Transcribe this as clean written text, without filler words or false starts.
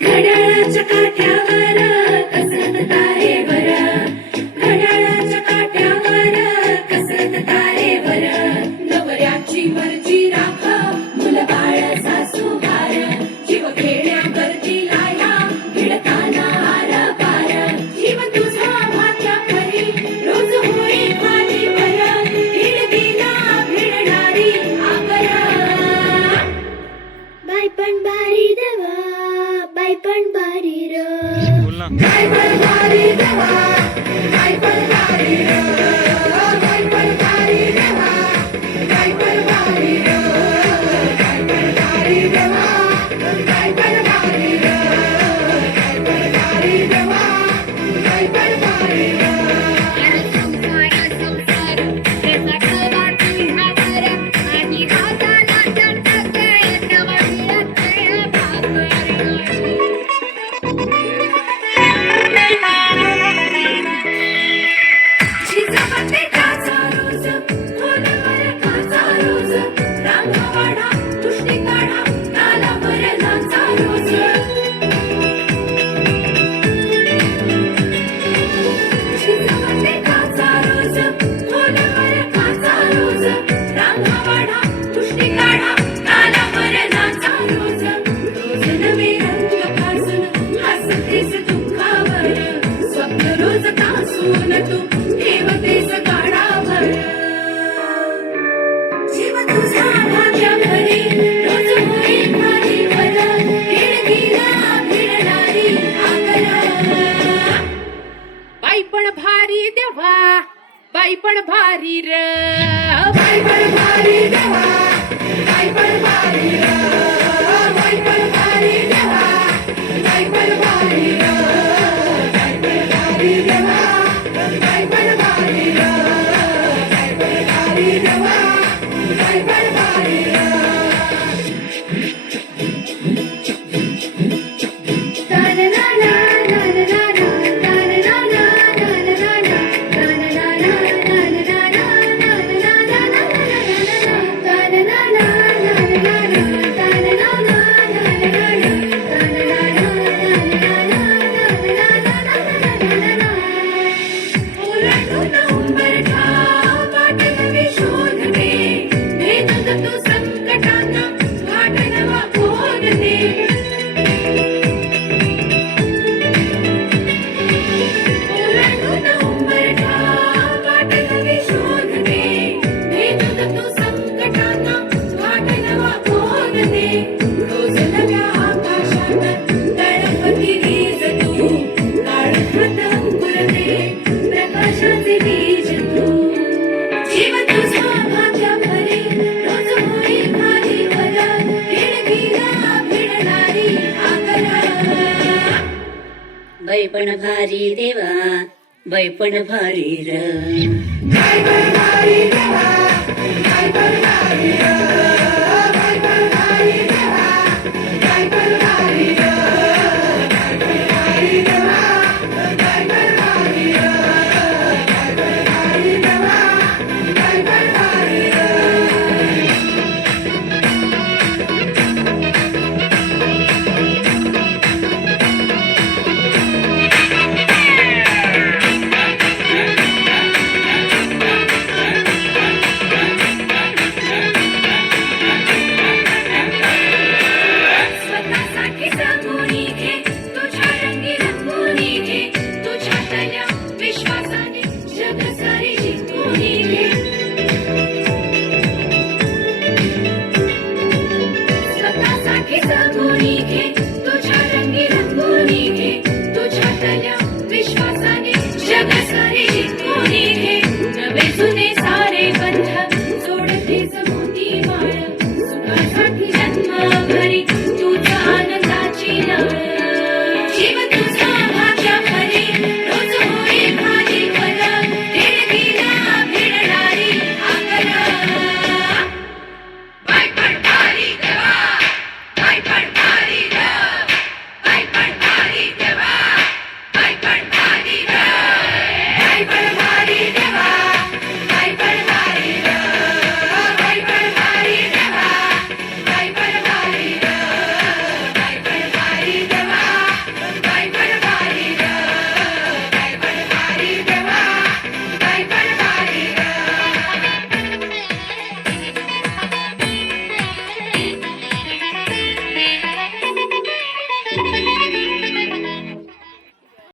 घड्याळाच्या काठ्यावर कसरत तारेवर, घड्याळाच्या काठ्यावर कसरत तारेवर, नवऱ्याची मर्जी राख मुलबाळ सासूबार, जीव खेळ्या गरजीला या भिडताना आर पार, जीव तुझा भात्या खरी रोज होई खाली भर, हिडकीला भिडणारी आकर. बाई पण बारी देवा, बाई पण बारी र, बाई पण बारी देवा, बाई पण बारी र, बाई पण बारी देवा, बाई पण बारी र, बाई पण बारी देवा, बाई पण बारी र, बाई पण बारी देवा, बाई पण बारी र. बाई पण भारी देवा, बाई पण भारी र, बाई पण भारी देवा, बाई पण भारी र, बाई पण भारी देवा, बाई पण भारी र, बाई पण भारी देवा, बाई पण भारी र, बाई पण भारी देवा, बाई पण भारी र. बाई पण भारी देवा, बाई पण भारी र, बाई पण भारी देवा, बाई पण भारी र.